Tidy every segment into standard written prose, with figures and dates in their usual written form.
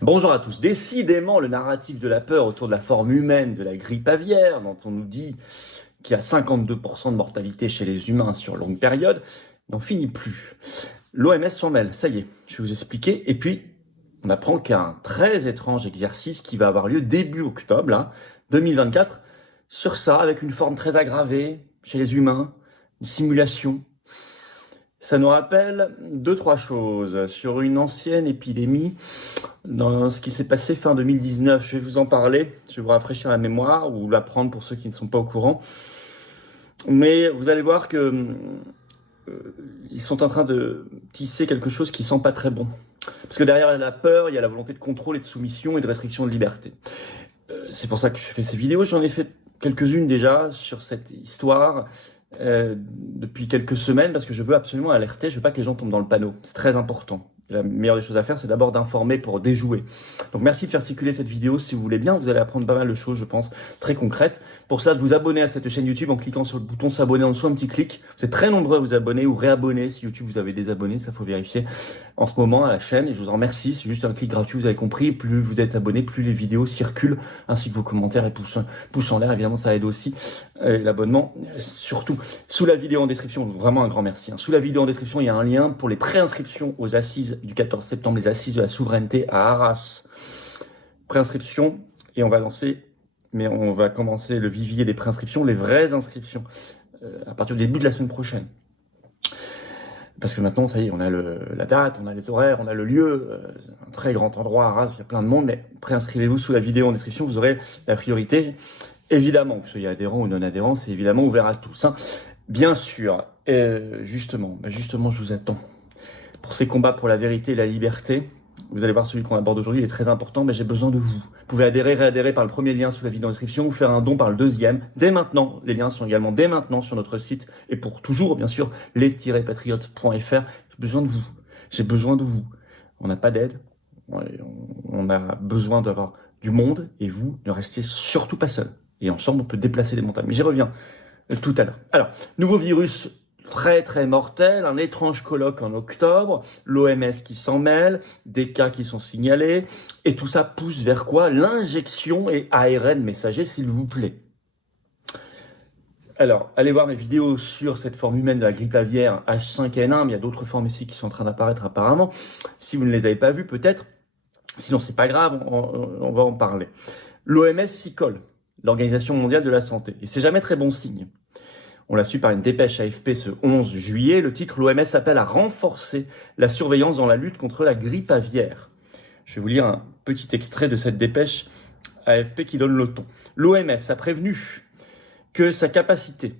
Bonjour à tous. Décidément, le narratif de la peur autour de la forme humaine de la grippe aviaire, dont on nous dit qu'il y a 52% de mortalité chez les humains sur longue période, n'en finit plus. L'OMS s'en mêle, ça y est, je vais vous expliquer. Et puis, on apprend qu'il y a un très étrange exercice qui va avoir lieu début octobre 2024, sur ça, avec une forme très aggravée chez les humains, une simulation. Ça nous rappelle 2-3 choses sur une ancienne épidémie, dans ce qui s'est passé fin 2019. Je vais vous en parler, je vais vous rafraîchir la mémoire ou l'apprendre pour ceux qui ne sont pas au courant. Mais vous allez voir que ils sont en train de tisser quelque chose qui sent pas très bon. Parce que derrière la peur, il y a la volonté de contrôle et de soumission et de restriction de liberté. C'est pour ça que je fais ces vidéos. J'en ai fait quelques-unes déjà sur cette histoire. Depuis quelques semaines, parce que je veux absolument alerter, je veux pas que les gens tombent dans le panneau. C'est très important. La meilleure des choses à faire, c'est d'abord d'informer pour déjouer. Donc merci de faire circuler cette vidéo si vous voulez bien. Vous allez apprendre pas mal de choses, je pense, très concrètes. Pour ça, de vous abonner à cette chaîne YouTube en cliquant sur le bouton s'abonner en dessous, un petit clic. Vous êtes très nombreux à vous abonner ou réabonner si YouTube vous avez désabonné, ça faut vérifier en ce moment à la chaîne. Et je vous en remercie, c'est juste un clic gratuit, vous avez compris. Plus vous êtes abonné, plus les vidéos circulent, ainsi que vos commentaires et pouces en l'air. Évidemment, ça aide aussi. L'abonnement, surtout. Sous la vidéo en description, vraiment un grand merci. Sous la vidéo en description, il y a un lien pour les préinscriptions aux assises du 14 septembre, les assises de la souveraineté à Arras. Préinscription, et on va commencer le vivier des préinscriptions, les vraies inscriptions, à partir du début de la semaine prochaine. Parce que maintenant, ça y est, on a la date, on a les horaires, on a le lieu, c'est un très grand endroit, Arras, il y a plein de monde, mais préinscrivez-vous sous la vidéo en description, vous aurez la priorité. Évidemment, que vous soyez adhérent ou non adhérent, c'est évidemment ouvert à tous. Bien sûr, justement, je vous attends. Pour ces combats pour la vérité et la liberté, vous allez voir celui qu'on aborde aujourd'hui, il est très important, mais j'ai besoin de vous. Vous pouvez adhérer, réadhérer par le premier lien sous la vidéo en description ou faire un don par le deuxième. Dès maintenant, les liens sont également dès maintenant sur notre site. Et pour toujours, bien sûr, les-patriotes.fr. J'ai besoin de vous. J'ai besoin de vous. On n'a pas d'aide. On a besoin d'avoir du monde et vous ne restez surtout pas seul. Et ensemble, on peut déplacer des montagnes. Mais j'y reviens tout à l'heure. Alors, nouveau virus très très mortel, un étrange colloque en octobre, l'OMS qui s'en mêle, des cas qui sont signalés, et tout ça pousse vers quoi? L'injection et ARN messager, s'il vous plaît. Alors, allez voir mes vidéos sur cette forme humaine de la grippe aviaire H5N1, mais il y a d'autres formes ici qui sont en train d'apparaître apparemment. Si vous ne les avez pas vues, peut-être. Sinon, c'est pas grave, on va en parler. L'OMS s'y colle, l'Organisation mondiale de la santé, et c'est jamais très bon signe. On l'a su par une dépêche AFP ce 11 juillet. Le titre, l'OMS appelle à renforcer la surveillance dans la lutte contre la grippe aviaire. Je vais vous lire un petit extrait de cette dépêche AFP qui donne le ton. L'OMS a prévenu que sa capacité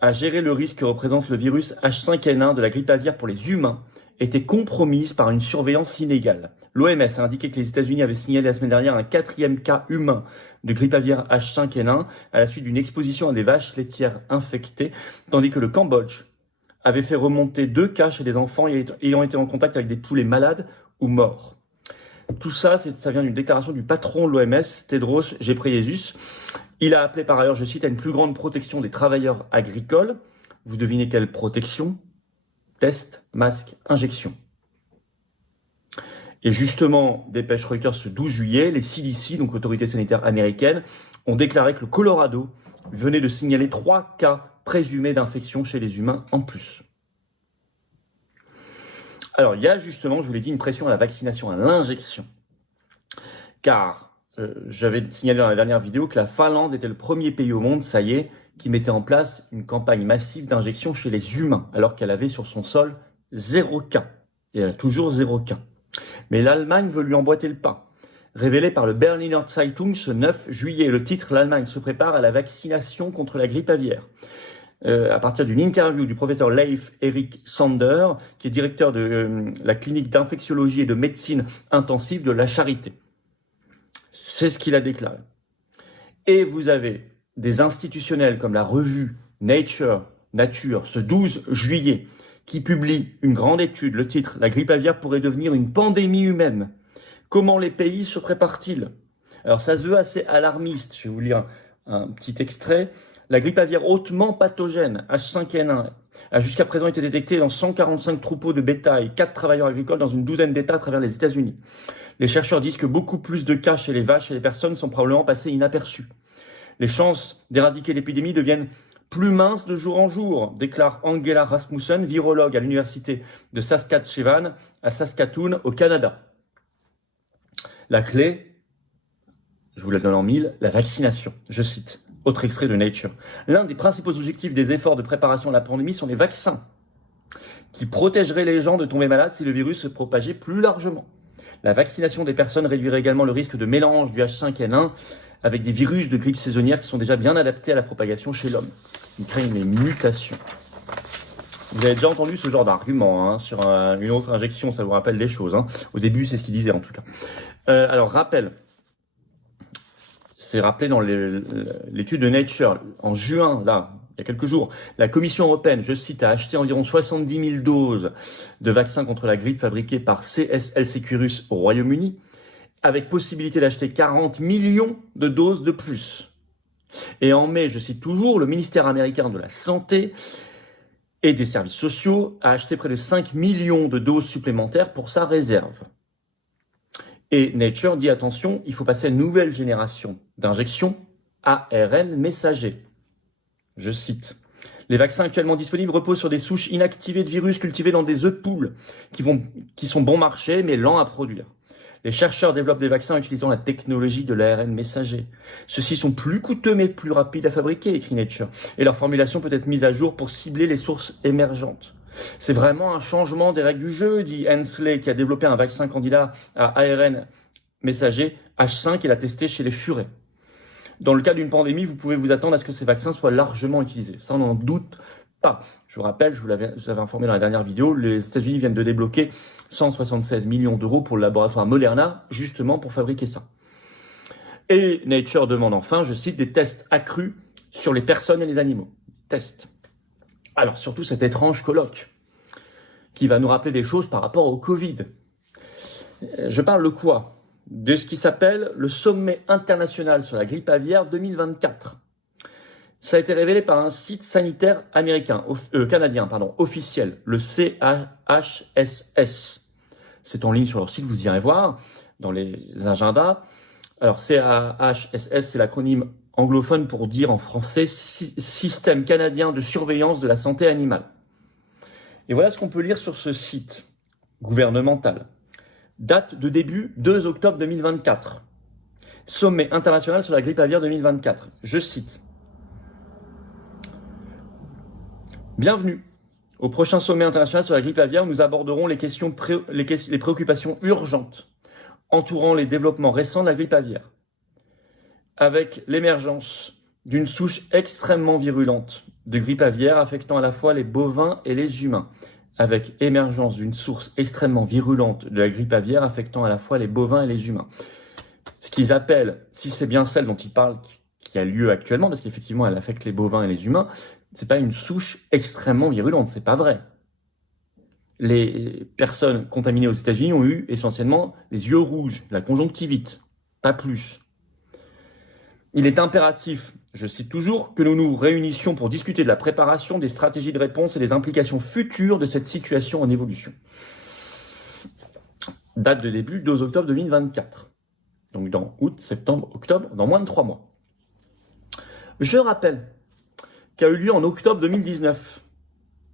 à gérer le risque que représente le virus H5N1 de la grippe aviaire pour les humains était compromise par une surveillance inégale. L'OMS a indiqué que les États-Unis avaient signalé la semaine dernière un 4e cas humain de grippe aviaire H5N1 à la suite d'une exposition à des vaches laitières infectées, tandis que le Cambodge avait fait remonter 2 cas chez des enfants ayant été en contact avec des poulets malades ou morts. Tout ça, ça vient d'une déclaration du patron de l'OMS, Tedros Ghebreyesus. Il a appelé par ailleurs, je cite, à une plus grande protection des travailleurs agricoles. Vous devinez quelle protection? Test, masque, injection. Et justement, dépêche Reuters ce 12 juillet, les CDC, donc autorités sanitaires américaines, ont déclaré que le Colorado venait de signaler 3 cas présumés d'infection chez les humains en plus. Alors, il y a justement, je vous l'ai dit, une pression à la vaccination, à l'injection. Car j'avais signalé dans la dernière vidéo que la Finlande était le premier pays au monde, ça y est, qui mettait en place une campagne massive d'injection chez les humains, alors qu'elle avait sur son sol 0 cas. Et elle a toujours 0 cas. Mais l'Allemagne veut lui emboîter le pas. Révélé par le Berliner Zeitung ce 9 juillet, le titre « L'Allemagne se prépare à la vaccination contre la grippe aviaire ». À partir d'une interview du professeur Leif Erik Sander, qui est directeur de la clinique d'infectiologie et de médecine intensive de la Charité. C'est ce qu'il a déclaré. Et vous avez des institutionnels comme la revue Nature, ce 12 juillet, qui publie une grande étude, le titre « La grippe aviaire pourrait devenir une pandémie humaine ». Comment les pays se préparent-ils? Alors ça se veut assez alarmiste, je vais vous lire un petit extrait. La grippe aviaire hautement pathogène, H5N1, a jusqu'à présent été détectée dans 145 troupeaux de bétail, 4 travailleurs agricoles dans une douzaine d'États à travers les États-Unis. Les chercheurs disent que beaucoup plus de cas chez les vaches et les personnes sont probablement passés inaperçus. Les chances d'éradiquer l'épidémie deviennent plus minces de jour en jour, déclare Angela Rasmussen, virologue à l'université de Saskatchewan, à Saskatoon, au Canada. La clé, je vous la donne en mille, la vaccination. Je cite, autre extrait de Nature. L'un des principaux objectifs des efforts de préparation à la pandémie sont les vaccins, qui protégeraient les gens de tomber malades si le virus se propageait plus largement. La vaccination des personnes réduirait également le risque de mélange du H5N1 avec des virus de grippe saisonnière qui sont déjà bien adaptés à la propagation chez l'homme. Ils craignent les mutations. Vous avez déjà entendu ce genre d'argument sur une autre injection, ça vous rappelle des choses. Au début, c'est ce qu'il disait en tout cas. Alors, rappel. C'est rappelé dans l'étude de Nature. En juin, là, il y a quelques jours, la Commission européenne, je cite, a acheté environ 70 000 doses de vaccins contre la grippe fabriqués par CSL Seqirus au Royaume-Uni, avec possibilité d'acheter 40 millions de doses de plus. Et en mai, je cite toujours, le ministère américain de la Santé et des Services sociaux a acheté près de 5 millions de doses supplémentaires pour sa réserve. Et Nature dit, attention, il faut passer à une nouvelle génération d'injections ARN messager. Je cite. Les vaccins actuellement disponibles reposent sur des souches inactivées de virus cultivées dans des œufs de poule qui sont bon marché mais lents à produire. Les chercheurs développent des vaccins utilisant la technologie de l'ARN messager. Ceux-ci sont plus coûteux mais plus rapides à fabriquer, écrit Nature, et leur formulation peut être mise à jour pour cibler les sources émergentes. C'est vraiment un changement des règles du jeu, dit Hensley, qui a développé un vaccin candidat à ARN messager H5 et l'a testé chez les furets. Dans le cas d'une pandémie, vous pouvez vous attendre à ce que ces vaccins soient largement utilisés. Ça, on n'en doute pas. Je vous rappelle, je vous avais informé dans la dernière vidéo, les États-Unis viennent de débloquer 176 millions d'euros pour le laboratoire Moderna, justement pour fabriquer ça. Et Nature demande enfin, je cite, des tests accrus sur les personnes et les animaux. Tests. Alors, surtout cet étrange colloque qui va nous rappeler des choses par rapport au Covid. Je parle de quoi? De ce qui s'appelle le Sommet international sur la grippe aviaire 2024. Ça a été révélé par un site sanitaire canadien, officiel, le CHSS. C'est en ligne sur leur site, vous irez voir, dans les agendas. Alors, CHSS, c'est l'acronyme anglophone pour dire en français Système canadien de surveillance de la santé animale. Et voilà ce qu'on peut lire sur ce site gouvernemental. Date de début 2 octobre 2024. Sommet international sur la grippe aviaire 2024. Je cite. Bienvenue au prochain sommet international sur la grippe aviaire où nous aborderons les préoccupations urgentes entourant les développements récents de la grippe aviaire. Avec l'émergence d'une souche extrêmement virulente de grippe aviaire affectant à la fois les bovins et les humains, avec émergence d'une source extrêmement virulente de la grippe aviaire affectant à la fois les bovins et les humains. Ce qu'ils appellent, si c'est bien celle dont ils parlent qui a lieu actuellement, parce qu'effectivement elle affecte les bovins et les humains, c'est pas une souche extrêmement virulente, c'est pas vrai. Les personnes contaminées aux États-Unis ont eu essentiellement les yeux rouges, la conjonctivite, pas plus. Il est impératif, je cite toujours, que nous nous réunissions pour discuter de la préparation, des stratégies de réponse et des implications futures de cette situation en évolution. Date de début 2 octobre 2024. Donc dans août, septembre, octobre, dans moins de 3 mois. Je rappelle qu'a eu lieu en octobre 2019,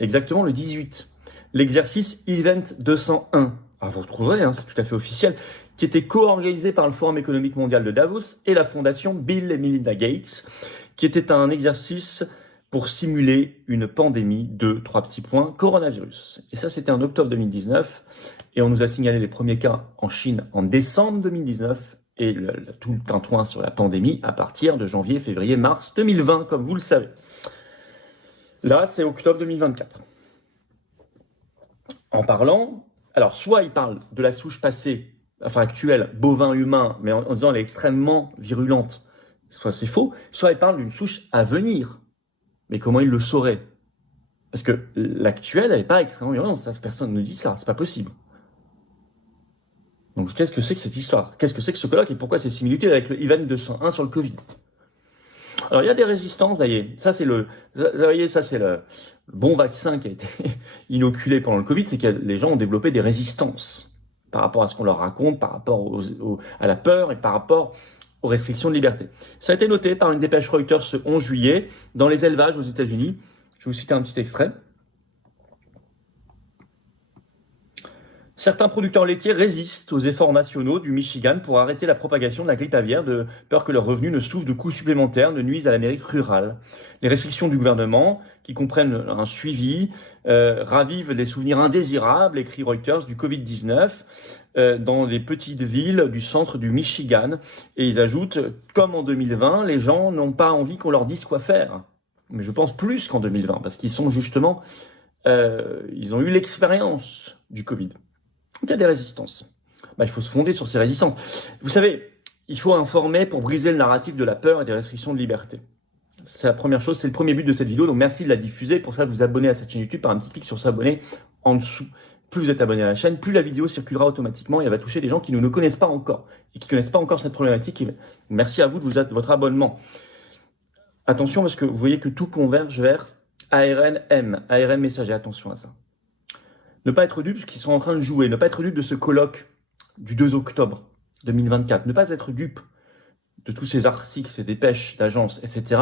exactement le 18, l'exercice Event 201. Alors vous retrouverez, c'est tout à fait officiel, qui était co-organisé par le Forum économique mondial de Davos et la fondation Bill et Melinda Gates, qui était un exercice pour simuler une pandémie de 3 petits points, coronavirus. Et ça, c'était en octobre 2019, et on nous a signalé les premiers cas en Chine en décembre 2019, et tout le tintouin sur la pandémie à partir de janvier, février, mars 2020, comme vous le savez. Là, c'est octobre 2024. En parlant, alors soit il parle de la souche passée, actuelle, bovin-humain, mais en disant elle est extrêmement virulente, soit c'est faux, soit il parle d'une souche à venir. Mais comment il le saurait? Parce que l'actuelle, elle n'est pas extrêmement virulente, ça, personne ne dit ça, c'est pas possible. Donc qu'est-ce que c'est que cette histoire? Qu'est-ce que c'est que ce colloque et pourquoi ces similitudes avec le Event 201 sur le Covid? Alors, il y a des résistances, ça y est. Ça, c'est le bon vaccin qui a été inoculé pendant le Covid, c'est que les gens ont développé des résistances par rapport à ce qu'on leur raconte, par rapport à la peur et par rapport aux restrictions de liberté. Ça a été noté par une dépêche Reuters ce 11 juillet dans les élevages aux États-Unis. Je vais vous citer un petit extrait. Certains producteurs laitiers résistent aux efforts nationaux du Michigan pour arrêter la propagation de la grippe aviaire, de peur que leurs revenus ne souffrent de coûts supplémentaires, ne nuisent à l'Amérique rurale. Les restrictions du gouvernement, qui comprennent un suivi, ravivent des souvenirs indésirables, écrit Reuters, du Covid-19 dans les petites villes du centre du Michigan. Et ils ajoutent, comme en 2020, les gens n'ont pas envie qu'on leur dise quoi faire. Mais je pense plus qu'en 2020, parce qu'ils sont justement, ils ont eu l'expérience du Covid. Il y a des résistances. Il faut se fonder sur ces résistances. Vous savez, il faut informer pour briser le narratif de la peur et des restrictions de liberté. C'est la première chose, c'est le premier but de cette vidéo, donc merci de la diffuser. Pour ça, vous abonnez à cette chaîne YouTube par un petit clic sur s'abonner en dessous. Plus vous êtes abonné à la chaîne, plus la vidéo circulera automatiquement et elle va toucher des gens qui ne nous connaissent pas encore et qui ne connaissent pas encore cette problématique. Merci à vous de votre abonnement. Attention parce que vous voyez que tout converge vers ARN-M, ARN messager, attention à ça. Ne pas être dupe, parce qu'ils sont en train de jouer. Ne pas être dupe de ce colloque du 2 octobre 2024. Ne pas être dupe de tous ces articles, ces dépêches d'agences, etc.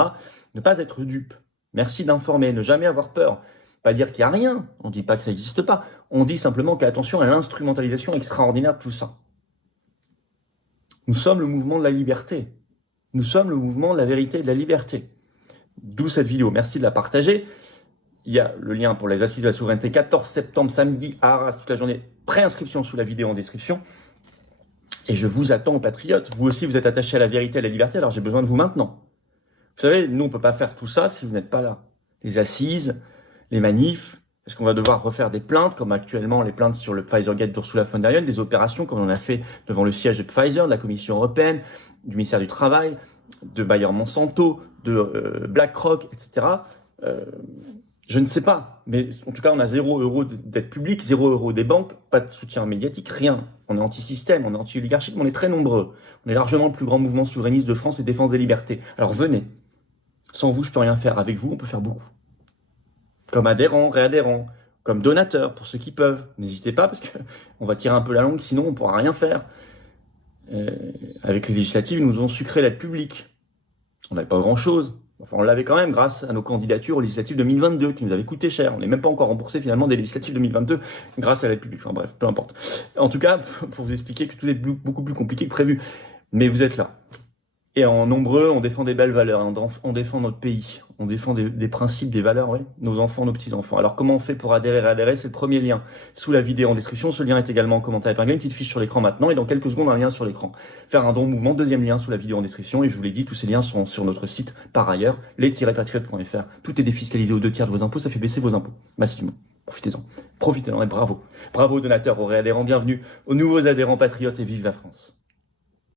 Ne pas être dupe. Merci d'informer. Ne jamais avoir peur. Pas dire qu'il n'y a rien. On ne dit pas que ça n'existe pas. On dit simplement qu'attention à l'instrumentalisation extraordinaire de tout ça. Nous sommes le mouvement de la liberté. Nous sommes le mouvement de la vérité et de la liberté. D'où cette vidéo. Merci de la partager. Il y a le lien pour les assises de la souveraineté, 14 septembre, samedi, à Arras, toute la journée. Préinscription sous la vidéo en description. Et je vous attends aux patriotes. Vous aussi, vous êtes attachés à la vérité et à la liberté, alors j'ai besoin de vous maintenant. Vous savez, nous, on ne peut pas faire tout ça si vous n'êtes pas là. Les assises, les manifs, est-ce qu'on va devoir refaire des plaintes, comme actuellement les plaintes sur le Pfizer-Gate d'Ursula von der Leyen, des opérations comme on en a fait devant le siège de Pfizer, de la Commission européenne, du ministère du Travail, de Bayer-Monsanto, de BlackRock, etc. Je ne sais pas, mais en tout cas, on a 0 € d'aide publique, 0 € des banques, pas de soutien médiatique, rien. On est anti-système, on est anti-oligarchique, mais on est très nombreux. On est largement le plus grand mouvement souverainiste de France et défense des libertés. Alors venez. Sans vous, je peux rien faire. Avec vous, on peut faire beaucoup. Comme adhérents, réadhérents, comme donateurs, pour ceux qui peuvent. N'hésitez pas, parce qu'on va tirer un peu la langue, sinon on ne pourra rien faire. Avec les législatives, ils nous ont sucré l'aide publique. On n'avait pas grand-chose. Enfin, on l'avait quand même grâce à nos candidatures aux législatives 2022 qui nous avaient coûté cher. On n'est même pas encore remboursé finalement des législatives 2022 grâce à la République. Enfin bref, peu importe. En tout cas, pour vous expliquer que tout est beaucoup plus compliqué que prévu. Mais vous êtes là. Et en nombreux, on défend des belles valeurs, on défend notre pays, on défend des principes, des valeurs, oui, nos enfants, nos petits-enfants. Alors comment on fait pour adhérer et réadhérer? C'est le premier lien sous la vidéo en description. Ce lien est également en commentaire épinglé, une petite fiche sur l'écran maintenant et dans quelques secondes un lien sur l'écran. Faire un don au mouvement, deuxième lien sous la vidéo en description et je vous l'ai dit, tous ces liens sont sur notre site par ailleurs, les-patriotes.fr. Tout est défiscalisé aux 2/3 de vos impôts, ça fait baisser vos impôts, massivement. Profitez-en et bravo. Bravo aux donateurs, aux réadhérents, bienvenue aux nouveaux adhérents patriotes et vive la France.